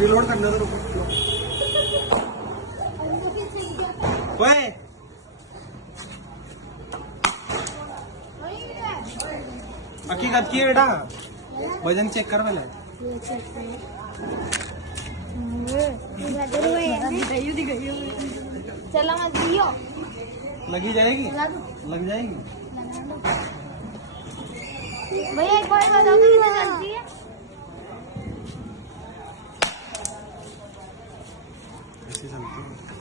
Reload करना तो रुको। ओए हकीकत की है बेटा, वजन चेक कर पहले। चला मत दियो, लगी जाएगी, लग जाएगी। भैया एक बार बताओ तो कितनी चलती